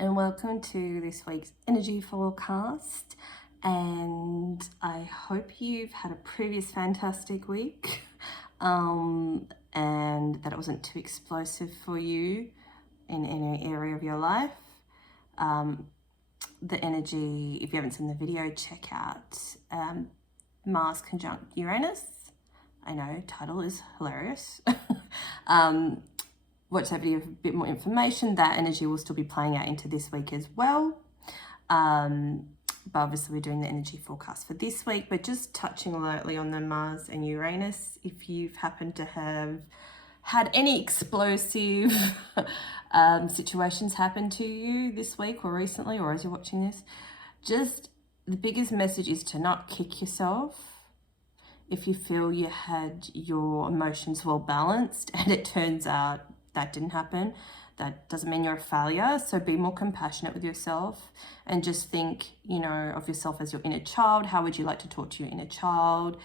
and welcome to this week's energy forecast, and I hope you've had a previous fantastic week and that it wasn't too explosive for you in any area of your life. The energy, if you haven't seen the video, check out Mars conjunct Uranus. I know, title is hilarious. Watch that video for a bit more information. That energy will still be playing out into this week as well. But obviously we're doing the energy forecast for this week, but just touching lightly on the Mars and Uranus. If you've happened to have had any explosive situations happen to you this week or recently, or as you're watching this, just the biggest message is to not kick yourself if you feel you had your emotions well balanced and it turns out that didn't happen. That doesn't mean you're a failure. So be more compassionate with yourself and just think, of yourself as your inner child. How would you like to talk to your inner child?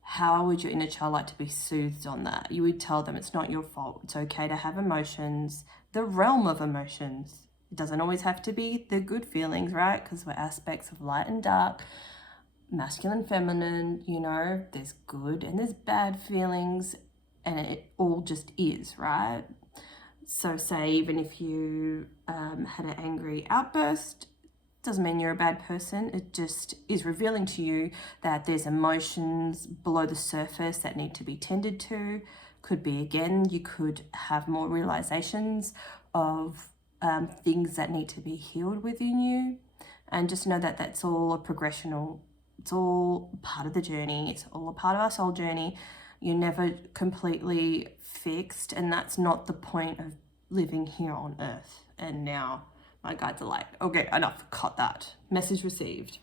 How would your inner child like to be soothed on that? You would tell them it's not your fault. It's okay to have emotions, the realm of emotions. It doesn't always have to be the good feelings, right? Because we're aspects of light and dark, masculine, feminine, there's good and there's bad feelings, and it all just is, right? So say even if you had an angry outburst, doesn't mean you're a bad person. It just is revealing to you that there's emotions below the surface that need to be tended to. Could be, again, you could have more realizations of things that need to be healed within you. And just know that that's all a progressional. It's all part of the journey. It's all a part of our soul journey. You're never completely fixed, and that's not the point of living here on earth. And now my guides are like, okay, enough, cut that. Message received.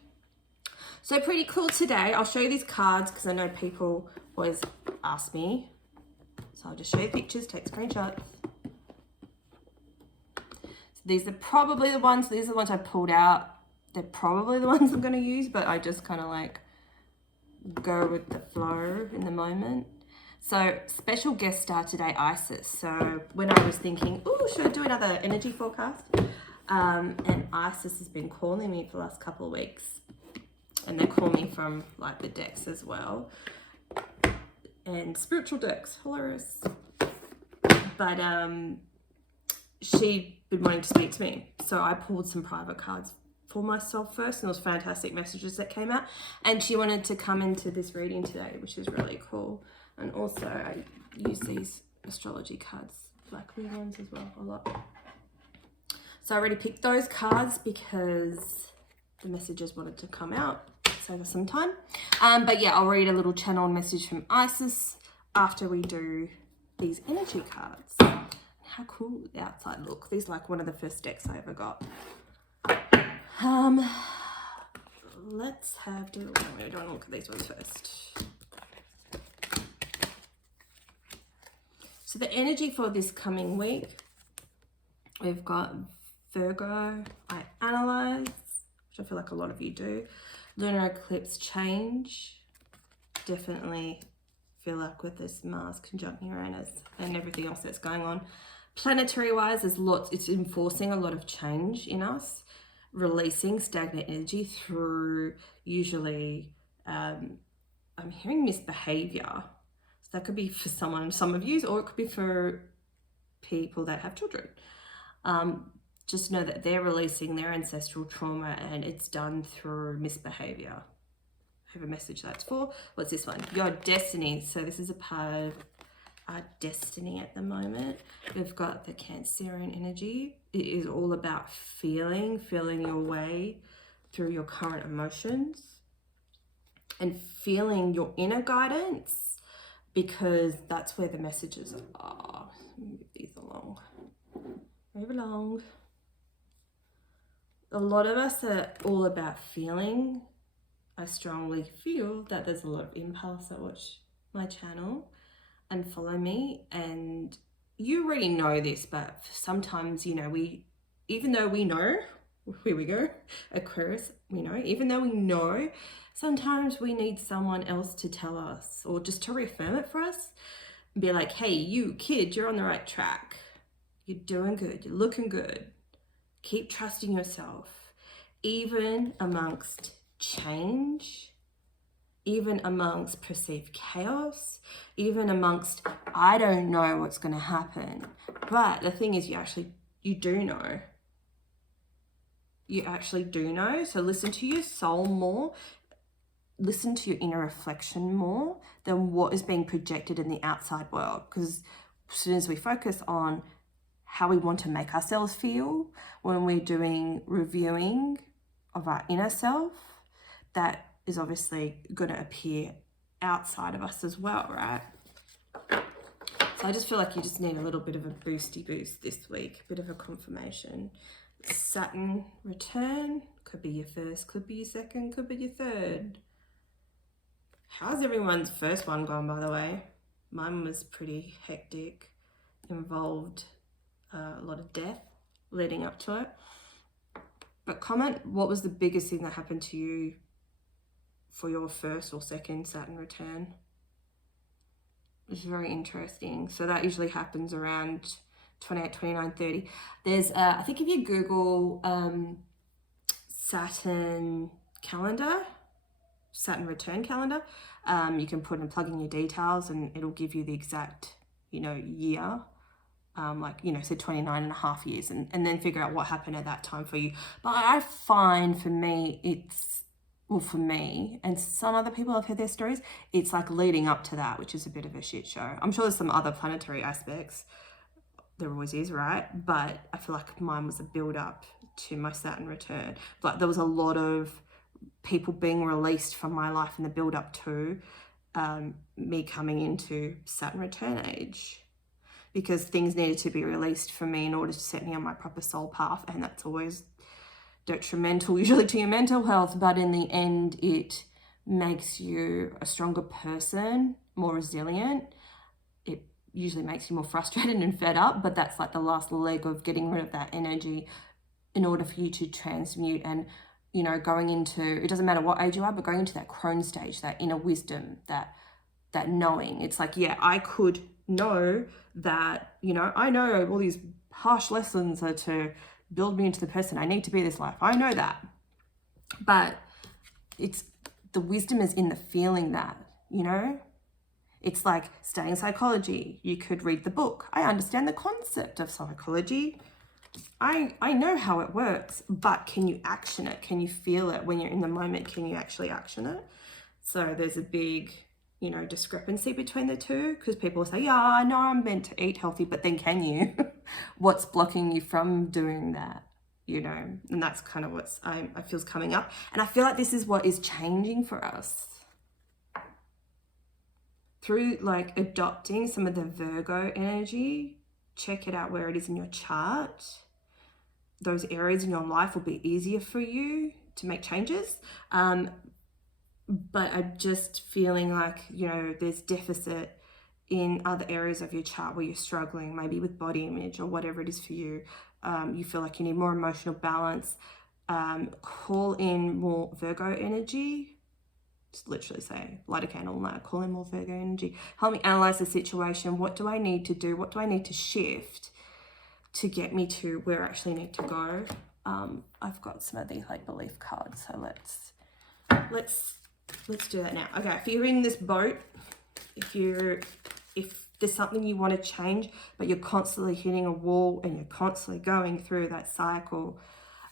So pretty cool today. I'll show you these cards because I know people always ask me. So I'll just show you pictures, take screenshots. So these are probably the ones, these are the ones I pulled out. They're probably the ones I'm going to use, but I just kind of like go with the flow in the moment. So special guest star today, Isis. So when I was thinking, oh, should I do another energy forecast? And Isis has been calling me for the last couple of weeks, and they call me from like the decks as well, and spiritual decks, hilarious. But she'd been wanting to speak to me, so I pulled some private cards for myself first, and it was fantastic messages that came out, and she wanted to come into this reading today, which is really cool. And also I use these astrology cards, black moon ones as well, a lot. So I already picked those cards because the messages wanted to come out, save us some time. But yeah, I'll read a little channel message from Isis after we do these energy cards. How cool the outside look. These are like one of the first decks I ever got. Let's do a look at these ones first. So the energy for this coming week, we've got Virgo, I analyze, which I feel like a lot of you do. Lunar eclipse change, definitely feel like with this Mars conjunct Uranus and everything else that's going on. Planetary wise, there's lots, it's enforcing a lot of change in us, releasing stagnant energy through usually, I'm hearing misbehavior. So that could be for some of you, or it could be for people that have children. Just know that they're releasing their ancestral trauma, and it's done through misbehavior. I have a message that's for. What's this one? Your destiny. So this is a part of our destiny at the moment. We've got the Cancerian energy. It is all about feeling your way through your current emotions and feeling your inner guidance, because that's where the messages are. Move these along. Move along. A lot of us are all about feeling. I strongly feel that there's a lot of impulse that watch my channel and follow me, and you already know this, but sometimes, even though we know, here we go, Aquarius, even though we know, sometimes we need someone else to tell us, or just to reaffirm it for us, and be like, hey, you kid, you're on the right track. You're doing good. You're looking good. Keep trusting yourself, even amongst change, even amongst perceived chaos, even amongst, I don't know what's going to happen. But the thing is, you do know. You actually do know. So listen to your soul more. Listen to your inner reflection more than what is being projected in the outside world. Because as soon as we focus on how we want to make ourselves feel when we're doing reviewing of our inner self, that is obviously going to appear outside of us as well, right? So I just feel like you just need a little bit of a boosty boost this week, a bit of a confirmation. Saturn return, could be your first, could be your second, could be your third. How's everyone's first one gone, by the way? Mine was pretty hectic, involved a lot of death leading up to it. But comment, what was the biggest thing that happened to you for your first or second Saturn return? It's very interesting. So that usually happens around 28, 29, 30. There's, I think if you Google Saturn calendar, Saturn return calendar, you can put and plug in your details and it'll give you the exact, year. Say 29 and a half years and then figure out what happened at that time for you. But I find for me, for me and some other people I've heard their stories, it's like leading up to that, which is a bit of a shit show. I'm sure there's some other planetary aspects. There always is, right? But I feel like mine was a build up to my Saturn return. Like there was a lot of people being released from my life in the build up to me coming into Saturn return age, because things needed to be released for me in order to set me on my proper soul path. And that's always detrimental usually to your mental health, but in the end it makes you a stronger person, more resilient. It usually makes you more frustrated and fed up, but that's like the last leg of getting rid of that energy in order for you to transmute and going into, it doesn't matter what age you are, but going into that crone stage, that inner wisdom, that knowing. It's like, yeah, I could know that, I know all these harsh lessons are to build me into the person I need to be this life. I know that. But it's the wisdom is in the feeling that, It's like studying psychology. You could read the book. I understand the concept of psychology. I know how it works, but can you action it? Can you feel it when you're in the moment? Can you actually action it? So there's a big, discrepancy between the two, because people say, yeah, I know I'm meant to eat healthy, but then can you? What's blocking you from doing that? And that's kind of what's I feel's coming up. And I feel like this is what is changing for us. Through like adopting some of the Virgo energy, check it out where it is in your chart. Those areas in your life will be easier for you to make changes. But I'm just feeling like, there's deficit in other areas of your chart where you're struggling, maybe with body image or whatever it is for you. You feel like you need more emotional balance. Call in more Virgo energy. Just literally say, light a candle and call in more Virgo energy. Help me analyze the situation. What do I need to do? What do I need to shift to get me to where I actually need to go? I've got some of these like belief cards, so let's do that now. Okay, if you're in this boat, if there's something you want to change, but you're constantly hitting a wall and you're constantly going through that cycle,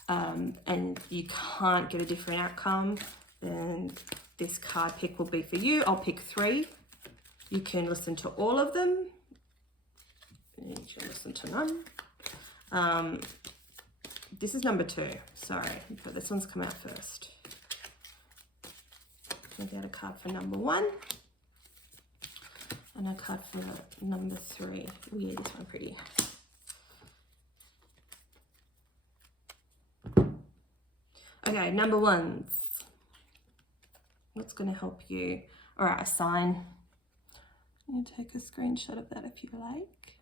and you can't get a different outcome, then this card pick will be for you. I'll pick 3. You can listen to all of them. You can listen to none. This is number 2. Sorry, but this one's come out first. I'll get a card for number 1 and a card for number 3. Weird, this one pretty. Okay, number 1s. What's going to help you? All right, a sign. You take a screenshot of that if you like.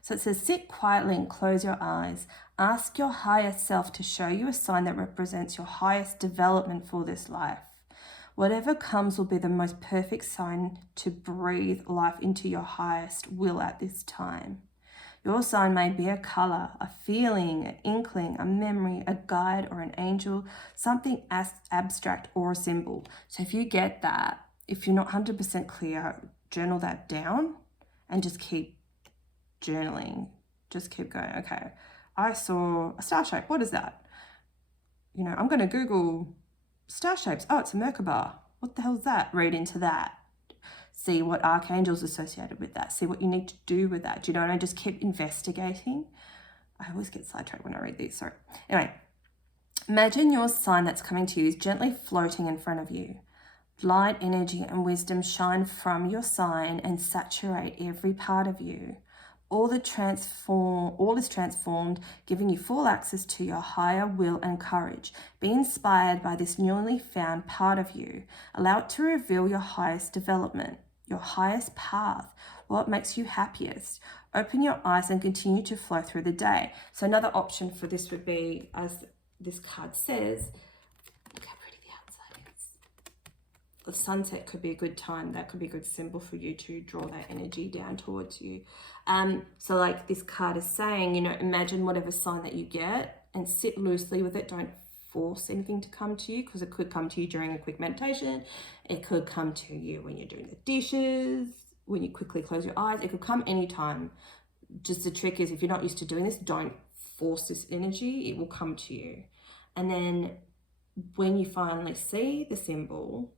So it says, sit quietly and close your eyes. Ask your higher self to show you a sign that represents your highest development for this life. Whatever comes will be the most perfect sign to breathe life into your highest will at this time. Your sign may be a color, a feeling, an inkling, a memory, a guide, or an angel, something abstract or a symbol. So if you get that, if you're not 100% clear, journal that down and just keep journaling. Just keep going. Okay, I saw a star shape. What is that? You know, I'm going to Google star shapes. Oh, it's a Merkaba. What the hell is that? Read into that. See what archangel's associated with that. See what you need to do with that. Do you know? And I just keep investigating. I always get sidetracked when I read these. Sorry. Anyway, imagine your sign that's coming to you is gently floating in front of you. Light, energy, and wisdom shine from your sign and saturate every part of you. All is transformed, giving you full access to your higher will and courage. Be inspired by this newly found part of you. Allow it to reveal your highest development, your highest path, what makes you happiest. Open your eyes and continue to flow through the day. So another option for this would be, as this card says, look how pretty the outside is. The sunset could be a good time. That could be a good symbol for you to draw that energy down towards you. So like this card is saying, you know, imagine whatever sign that you get and sit loosely with it. Don't force anything to come to you, because it could come to you during a quick meditation. It could come to you when you're doing the dishes, when you quickly close your eyes. It could come anytime. Just the trick is, if you're not used to doing this, don't force this energy. It will come to you. And then when you finally see the symbol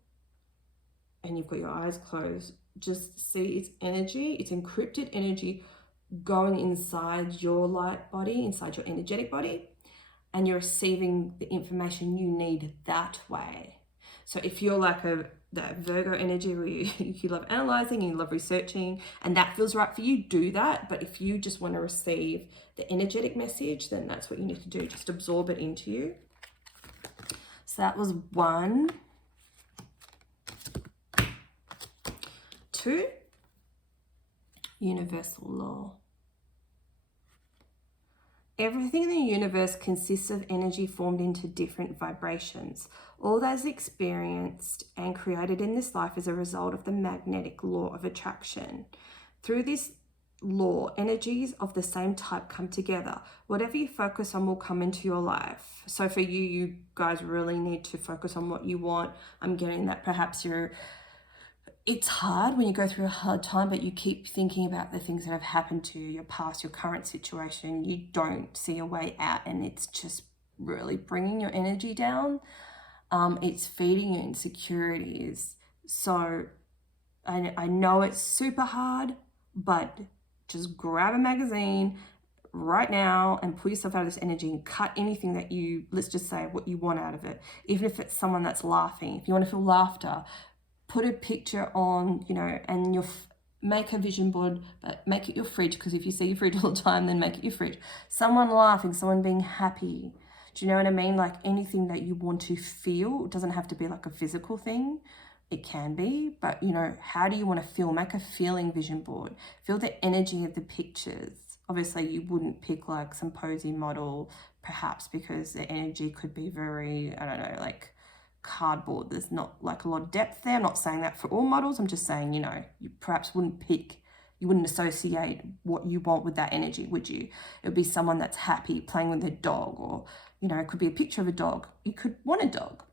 and you've got your eyes closed, just see its energy, its encrypted energy going inside your light body, inside your energetic body, and you're receiving the information you need that way. So if you're like that Virgo energy where you love analyzing, you love researching, and that feels right for you, do that. But if you just want to receive the energetic message, then that's what you need to do. Just absorb it into you. So that was 1. 2, universal law. Everything in the universe consists of energy formed into different vibrations. All that is experienced and created in this life is a result of the magnetic law of attraction. Through this law, energies of the same type come together. Whatever you focus on will come into your life. So for you, you guys really need to focus on what you want. I'm getting that perhaps it's hard when you go through a hard time, but you keep thinking about the things that have happened to you, your past, your current situation. You don't see a way out, and it's just really bringing your energy down. It's feeding you insecurities. So I know it's super hard, but just grab a magazine right now and pull yourself out of this energy and cut anything that you, let's just say, what you want out of it. Even if it's someone that's laughing, if you want to feel laughter, put a picture on, you know, and make a vision board, but make it your fridge, because if you see your fridge all the time, then make it your fridge. Someone laughing, someone being happy. Do you know what I mean? Like anything that you want to feel. It doesn't have to be like a physical thing. It can be, but you know, how do you want to feel? Make a feeling vision board. Feel the energy of the pictures. Obviously, you wouldn't pick like some posy model, perhaps, because the energy could be very, I don't know, like cardboard. There's not like a lot of depth there. I'm not saying that for all models. I'm just saying, you know, you perhaps wouldn't associate what you want with that energy, would you? It would be someone that's happy playing with a dog, or, you know, it could be a picture of a dog. You could want a dog.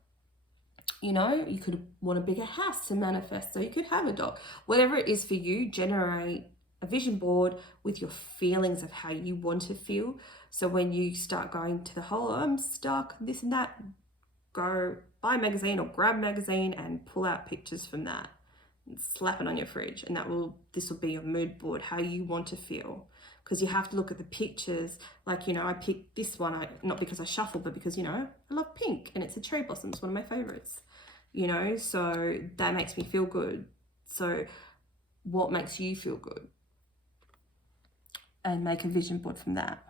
You know, you could want a bigger house to manifest, so you could have a dog. Whatever it is for you, generate a vision board with your feelings of how you want to feel. So when you start going to the whole, I'm stuck, this and that, go buy a magazine or grab a magazine and pull out pictures from that and slap it on your fridge, and this will be your mood board, how you want to feel. Because you have to look at the pictures. Like, you know, I picked this one, not because I shuffle, but because, you know, I love pink and it's a cherry blossom. It's one of my favorites, you know, so that makes me feel good. So what makes you feel good? And make a vision board from that.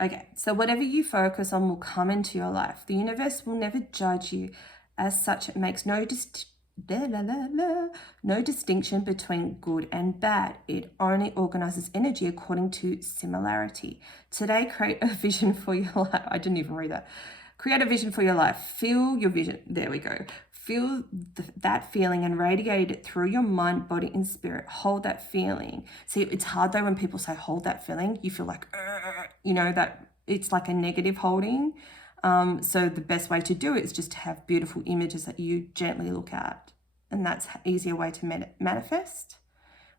Okay, so whatever you focus on will come into your life. The universe will never judge you. As such, it makes no distinction between good and bad. It only organizes energy according to similarity. Today, create a vision for your life. I didn't even read that. Create a vision for your life. Feel your vision. There we go. Feel that feeling and radiate it through your mind, body, and spirit. Hold that feeling. See, it's hard though when people say hold that feeling. You feel like, you know, that it's like a negative holding. So the best way to do it is just to have beautiful images that you gently look at. And that's an easier way to manifest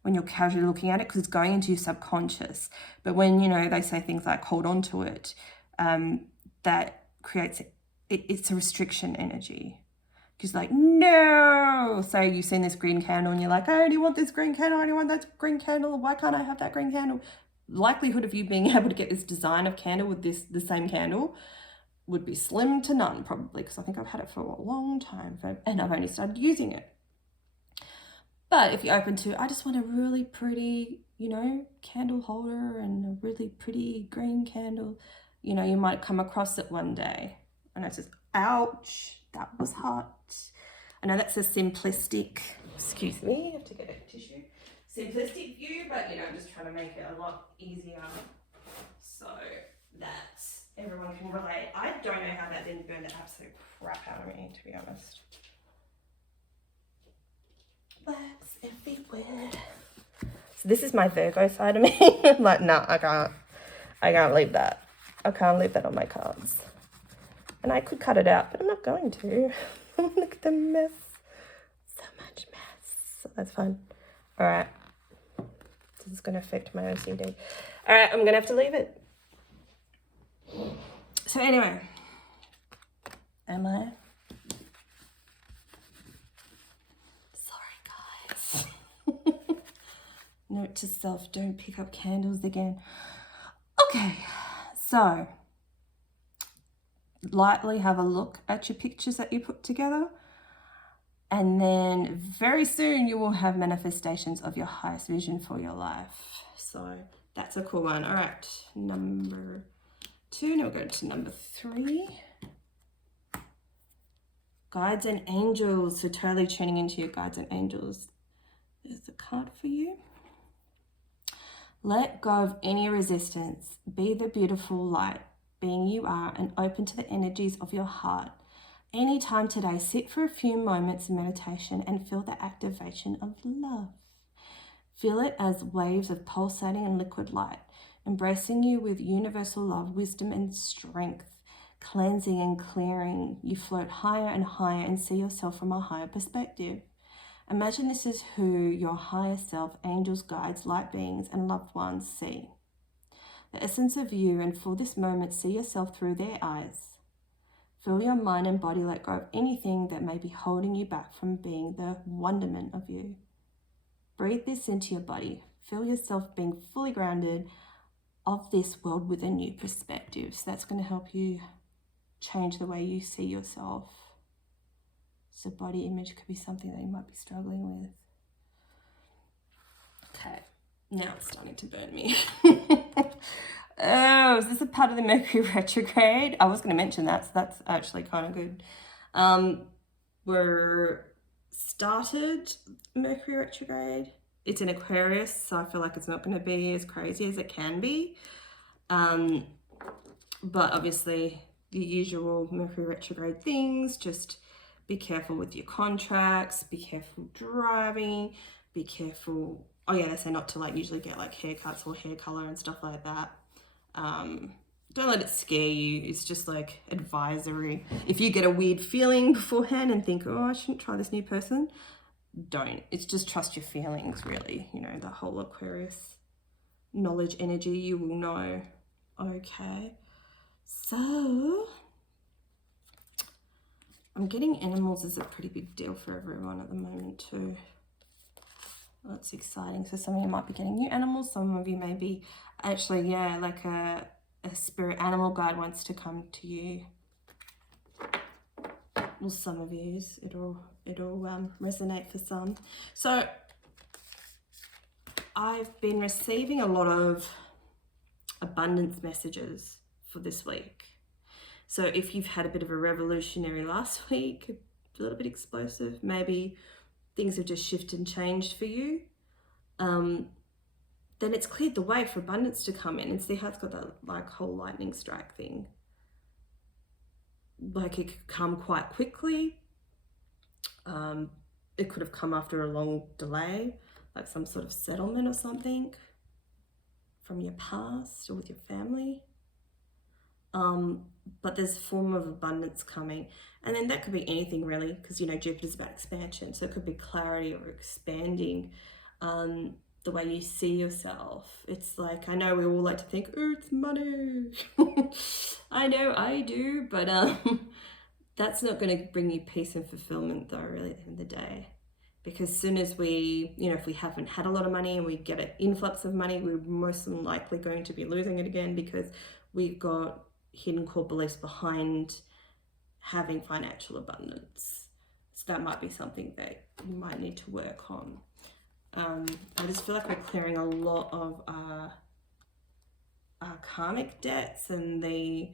when you're casually looking at it, because it's going into your subconscious. But when, you know, they say things like hold on to it, that creates, it's a restriction energy. Just like, no. So you've seen this green candle and you're like, I only want this green candle, I only want that green candle. Why can't I have that green candle? Likelihood of you being able to get this design of candle with the same candle would be slim to none, probably, because I think I've had it for a long time and I've only started using it. But if you're open to, I just want a really pretty, you know, candle holder and a really pretty green candle, you know, you might come across it one day. And it's just, ouch. That was hot. I know that's a simplistic, excuse me, I have to get a tissue. Simplistic view, but you know, I'm just trying to make it a lot easier so that everyone can relate. I don't know how that didn't burn the absolute crap out of me, to be honest. Wax everywhere. So this is my Virgo side of me. I'm like, no, I can't leave that. I can't leave that on my cards. And I could cut it out, but I'm not going to. Look at the mess. So much mess. So that's fine. All right. This is going to affect my OCD. All right, I'm going to have to leave it. So anyway. Am I? Sorry, guys. Note to self, don't pick up candles again. Okay, so lightly have a look at your pictures that you put together, and then very soon you will have manifestations of your highest vision for your life. So that's a cool one. All right, number 2. Now we'll go to number 3. Guides and angels. So totally tuning into your guides and angels. There's a card for you. Let go of any resistance. Be the beautiful light being you are and open to the energies of your heart. Anytime today, sit for a few moments in meditation and feel the activation of love. Feel it as waves of pulsating and liquid light, embracing you with universal love, wisdom and strength, cleansing and clearing. You float higher and higher and see yourself from a higher perspective. Imagine this is who your higher self, angels, guides, light beings and loved ones see. The essence of you, and for this moment, see yourself through their eyes. Feel your mind and body let go of anything that may be holding you back from being the wonderment of you. Breathe this into your body. Feel yourself being fully grounded of this world with a new perspective. So that's going to help you change the way you see yourself. So body image could be something that you might be struggling with. Okay, now it's starting to burn me. Oh, is this a part of the Mercury Retrograde? I was going to mention that, so that's actually kind of good. We're started Mercury Retrograde. It's in Aquarius, so I feel like it's not going to be as crazy as it can be. But obviously, the usual Mercury Retrograde things, just be careful with your contracts, be careful driving, be careful. Oh yeah, they say not to like usually get like haircuts or hair color and stuff like that. Don't let it scare you. It's just like advisory. If you get a weird feeling beforehand and think, oh, I shouldn't try this new person, don't. It's just trust your feelings, really. You know, the whole Aquarius knowledge energy, you will know. Okay, so I'm getting animals is a pretty big deal for everyone at the moment too. That's exciting. So some of you might be getting new animals. Some of you may be actually, yeah, like a spirit animal guide wants to come to you. Well, some of you, it'll resonate for some. So I've been receiving a lot of abundance messages for this week. So if you've had a bit of a revolutionary last week, a little bit explosive, maybe things have just shifted and changed for you, then it's cleared the way for abundance to come in. And see how it's got that like whole lightning strike thing. Like it could come quite quickly, It could have come after a long delay, like some sort of settlement or something from your past or with your family. But there's a form of abundance coming. And then that could be anything really, because, you know, Jupiter's about expansion. So it could be clarity or expanding the way you see yourself. It's like, I know we all like to think, oh, it's money. I know I do, but that's not going to bring you peace and fulfillment though, really, at the end of the day. Because as soon as we, you know, if we haven't had a lot of money and we get an influx of money, we're most likely going to be losing it again, because we've got hidden core beliefs behind having financial abundance. So that might be something that you might need to work on. I just feel like we're clearing a lot of our karmic debts and the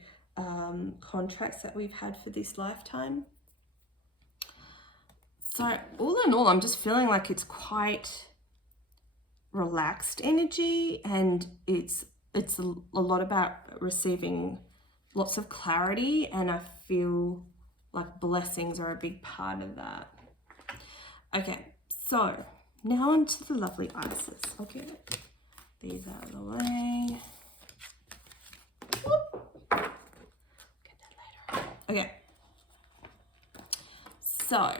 contracts that we've had for this lifetime. So all in all, I'm just feeling like it's quite relaxed energy, and it's a lot about receiving lots of clarity, and I feel like blessings are a big part of that. Okay, so now onto the lovely Isis. I'll get these out of the way. Whoop. Get that later. Okay, so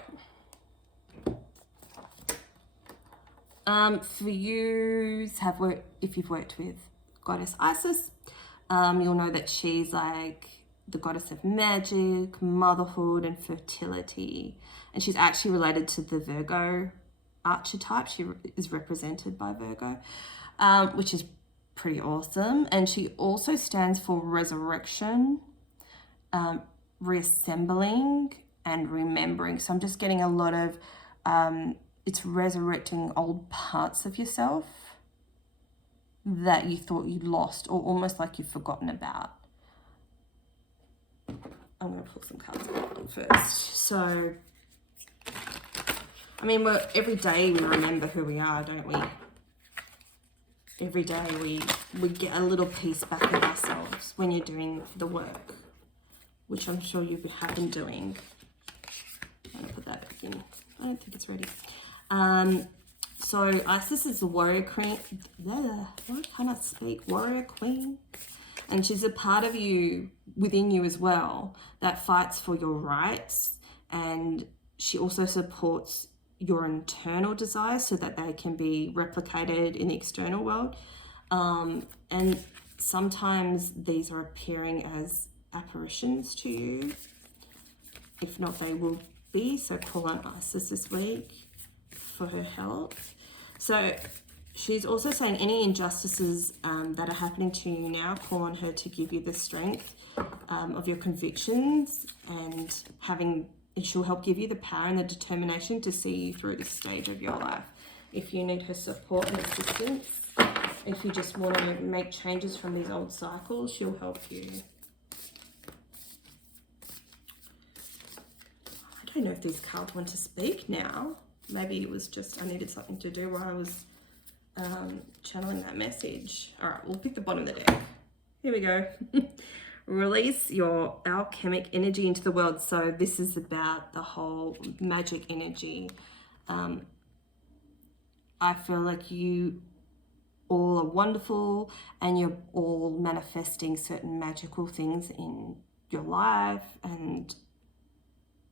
for you, if you've worked with Goddess Isis, you'll know that she's like the goddess of magic, motherhood, and fertility. And she's actually related to the Virgo archetype. She is represented by Virgo, which is pretty awesome. And she also stands for resurrection, reassembling, and remembering. So I'm just getting a lot of, it's resurrecting old parts of yourself that you thought you lost, or almost like you've forgotten about. I'm going to pull some cards out first. So, I mean, every day we remember who we are, don't we? Every day we get a little piece back of ourselves when you're doing the work, which I'm sure you have been doing. I'm going to put that back in. I don't think it's ready. So Isis is the warrior queen. Why can't I speak? Warrior queen. And she's a part of you, within you as well, that fights for your rights. And she also supports your internal desires so that they can be replicated in the external world. And sometimes these are appearing as apparitions to you. If not, they will be. So call on Isis this week for her help. So she's also saying any injustices that are happening to you now, call on her to give you the strength of your convictions, and she'll help give you the power and the determination to see you through this stage of your life. If you need her support and assistance, if you just want to make changes from these old cycles, she'll help you. I don't know if these cards want to speak now. Maybe it was just I needed something to do while I was channeling that message. All right, we'll pick the bottom of the deck. Here we go. Release your alchemic energy into the world. So this is about the whole magic energy. I feel like you all are wonderful, and you're all manifesting certain magical things in your life and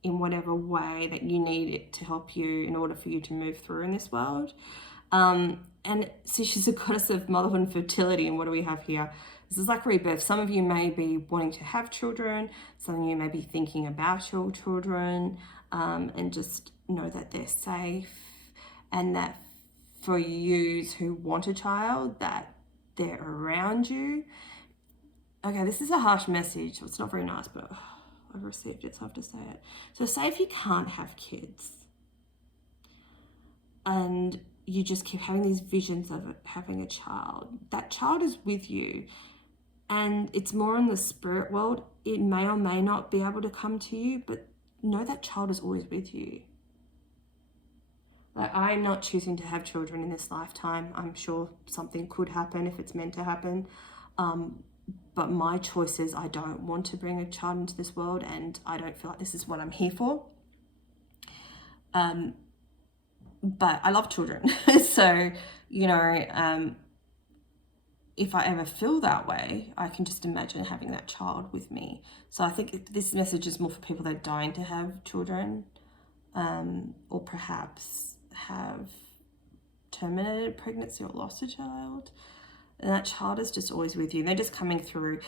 in whatever way that you need it to help you in order for you to move through in this world. And so she's a goddess of motherhood and fertility. And what do we have here? This is like rebirth. Some of you may be wanting to have children. Some of you may be thinking about your children, and just know that they're safe, and that for you who want a child, that they're around you. Okay, this is a harsh message. It's not very nice, but I've received it, so I have to say it. So say if you can't have kids and you just keep having these visions of having a child, that child is with you, and it's more in the spirit world. It may or may not be able to come to you, but know that child is always with you. Like, I'm not choosing to have children in this lifetime. I'm sure something could happen if it's meant to happen. But my choice is I don't want to bring a child into this world, and I don't feel like this is what I'm here for. But I love children. So, you know, if I ever feel that way, I can just imagine having that child with me. So I think this message is more for people that are dying to have children, or perhaps have terminated pregnancy or lost a child. And that child is just always with you. They're just coming through.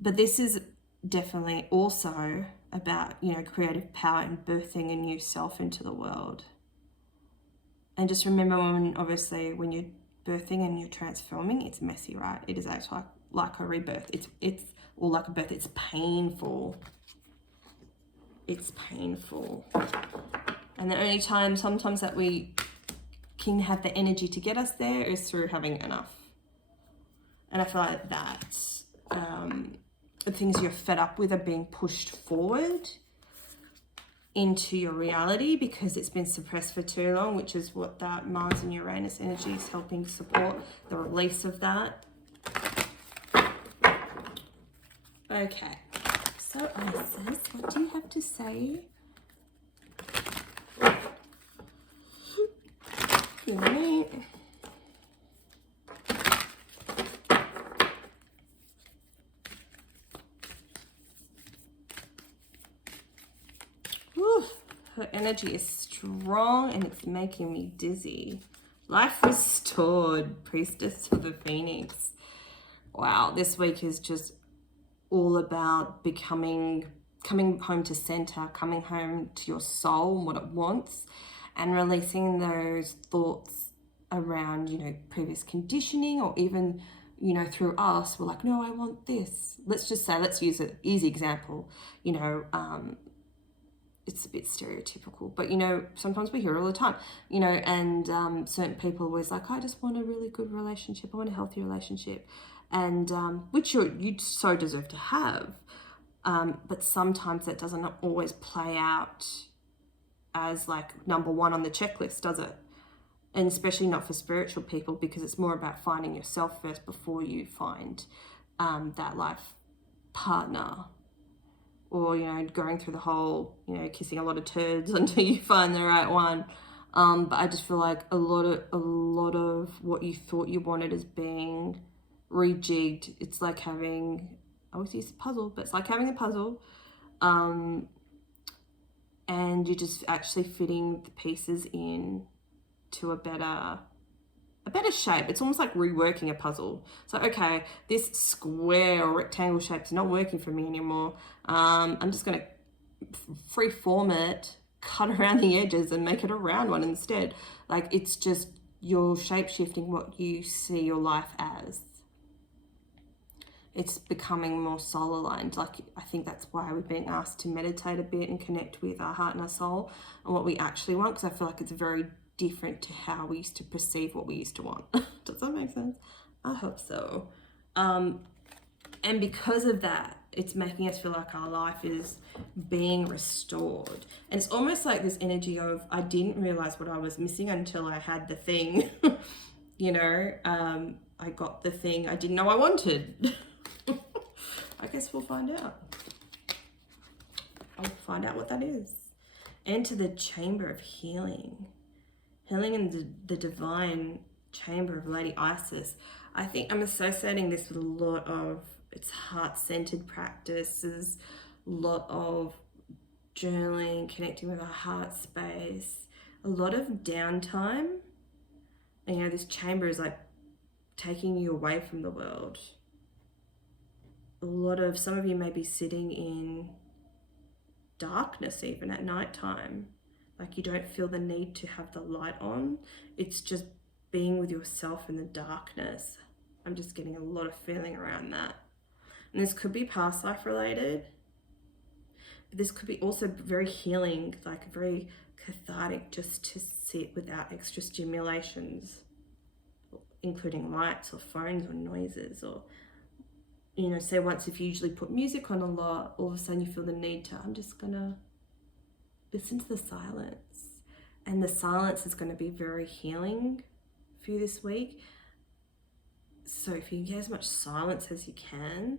But this is definitely also about, you know, creative power and birthing a new self into the world. And just remember, obviously when you're birthing and you're transforming, it's messy, right? It is actually like a rebirth. It's or like a birth. It's painful. It's painful. And the only time sometimes that we can have the energy to get us there is through having enough. And I feel like that the things you're fed up with are being pushed forward into your reality because it's been suppressed for too long, which is what that Mars and Uranus energy is helping support, the release of that. Okay, so Isis, what do you have to say? Great. Her energy is strong and it's making me dizzy. Life restored, priestess of the phoenix. Wow, this week is just all about coming home to center, coming home to your soul and what it wants, and releasing those thoughts around, you know, previous conditioning, or even, you know, through us, we're like, no, I want this. Let's just say, let's use an easy example, you know, it's a bit stereotypical, but you know, sometimes we hear it all the time, you know, and certain people are always like, I just want a really good relationship, I want a healthy relationship, and which you so deserve to have, but sometimes that doesn't always play out as like number one on the checklist, does it? And especially not for spiritual people, because it's more about finding yourself first before you find that life partner. Or, you know, going through the whole, you know, kissing a lot of turds until you find the right one. But I just feel like a lot of what you thought you wanted is being rejigged. It's like having, I always use a puzzle, but it's like having a puzzle. And you're just actually fitting the pieces in to a better shape. It's almost like reworking a puzzle. So, okay, this square or rectangle shape is not working for me anymore. I'm just going to free form it, cut around the edges and make it a round one instead. Like, it's just you're shape shifting what you see your life as. It's becoming more soul aligned. Like, I think that's why we're being asked to meditate a bit and connect with our heart and our soul and what we actually want, because I feel like it's very different to how we used to perceive what we used to want. Does that make sense? I hope so. And because of that, it's making us feel like our life is being restored. And it's almost like this energy of, I didn't realize what I was missing until I had the thing. You know, I got the thing I didn't know I wanted. I guess we'll find out. I'll find out what that is. Enter the chamber of healing. Healing in the divine chamber of Lady Isis. I think I'm associating this with a lot of, it's heart-centered practices, a lot of journaling, connecting with our heart space, a lot of downtime. And you know, this chamber is like taking you away from the world. Some of you may be sitting in darkness even at nighttime. Like, you don't feel the need to have the light on. It's just being with yourself in the darkness. I'm just getting a lot of feeling around that. And this could be past life related, but this could be also very healing, like very cathartic, just to sit without extra stimulations, including lights or phones or noises, or, you know, say once if you usually put music on a lot, all of a sudden you feel the need to, I'm just gonna listen to the silence. And the silence is going to be very healing for you this week. So if you can get as much silence as you can,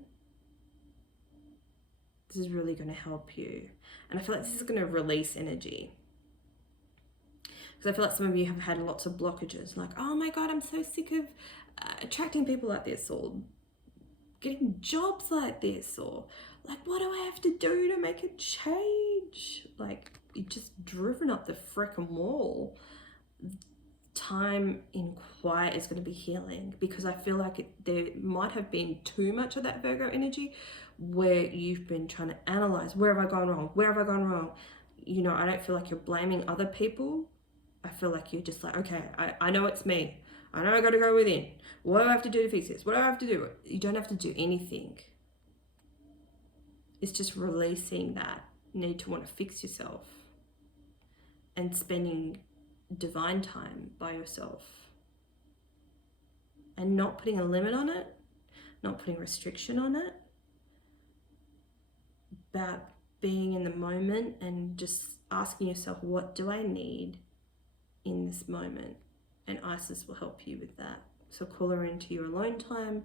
this is really going to help you. And I feel like this is going to release energy. Because I feel like some of you have had lots of blockages, like, oh my God, I'm so sick of attracting people like this, or getting jobs like this, or like, what do I have to do to make a change? Like, you're just driven up the frickin' wall. Time in quiet is going to be healing, because I feel like there might have been too much of that Virgo energy where you've been trying to analyze, where have I gone wrong? Where have I gone wrong? You know, I don't feel like you're blaming other people. I feel like you're just like, okay, I know it's me. I know I got to go within. What do I have to do to fix this? What do I have to do? You don't have to do anything. It's just releasing that need to want to fix yourself and spending divine time by yourself, and not putting a limit on it, not putting restriction on it, about being in the moment and just asking yourself, what do I need in this moment? And Isis will help you with that. So call her into your alone time,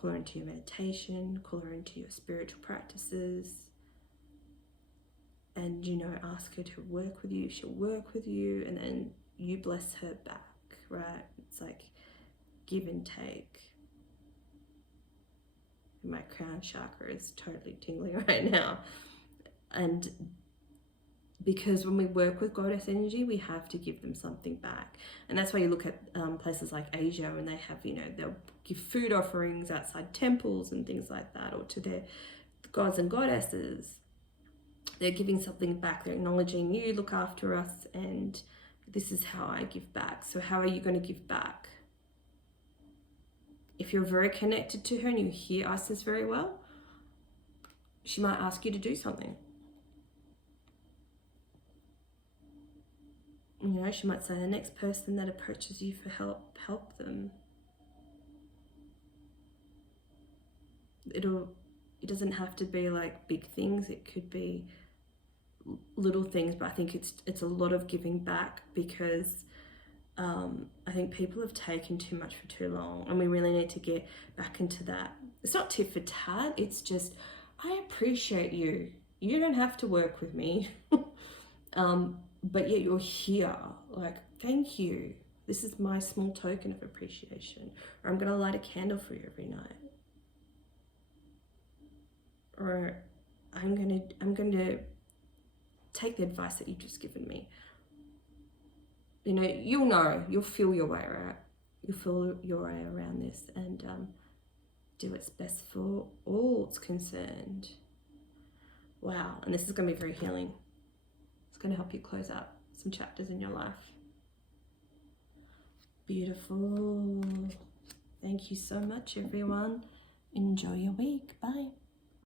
call her into your meditation, call her into your spiritual practices, and, you know, ask her to work with you. She'll work with you, and then you bless her back, right? It's like give and take. My crown chakra is totally tingling right now. And because when we work with goddess energy, we have to give them something back. And that's why you look at places like Asia, and they have, you know, they'll give food offerings outside temples and things like that, or to their gods and goddesses. They're giving something back. They're acknowledging, you look after us, and this is how I give back. So how are you going to give back? If you're very connected to her and you hear Isis very well, she might ask you to do something. You know, she might say, the next person that approaches you for help them. It doesn't have to be like big things. It could be little things, but I think it's a lot of giving back, because I think people have taken too much for too long, and we really need to get back into that. It's not tit for tat, it's just, I appreciate you. You don't have to work with me. But yet you're here. Like, thank you. This is my small token of appreciation. Or I'm gonna light a candle for you every night. Or I'm gonna take the advice that you've just given me. You know, you'll feel your way around. You'll feel your way around this, and do what's best for all it's concerned. Wow, and this is going to be very healing. It's going to help you close out some chapters in your life. Beautiful. Thank you so much, everyone. Enjoy your week. Bye.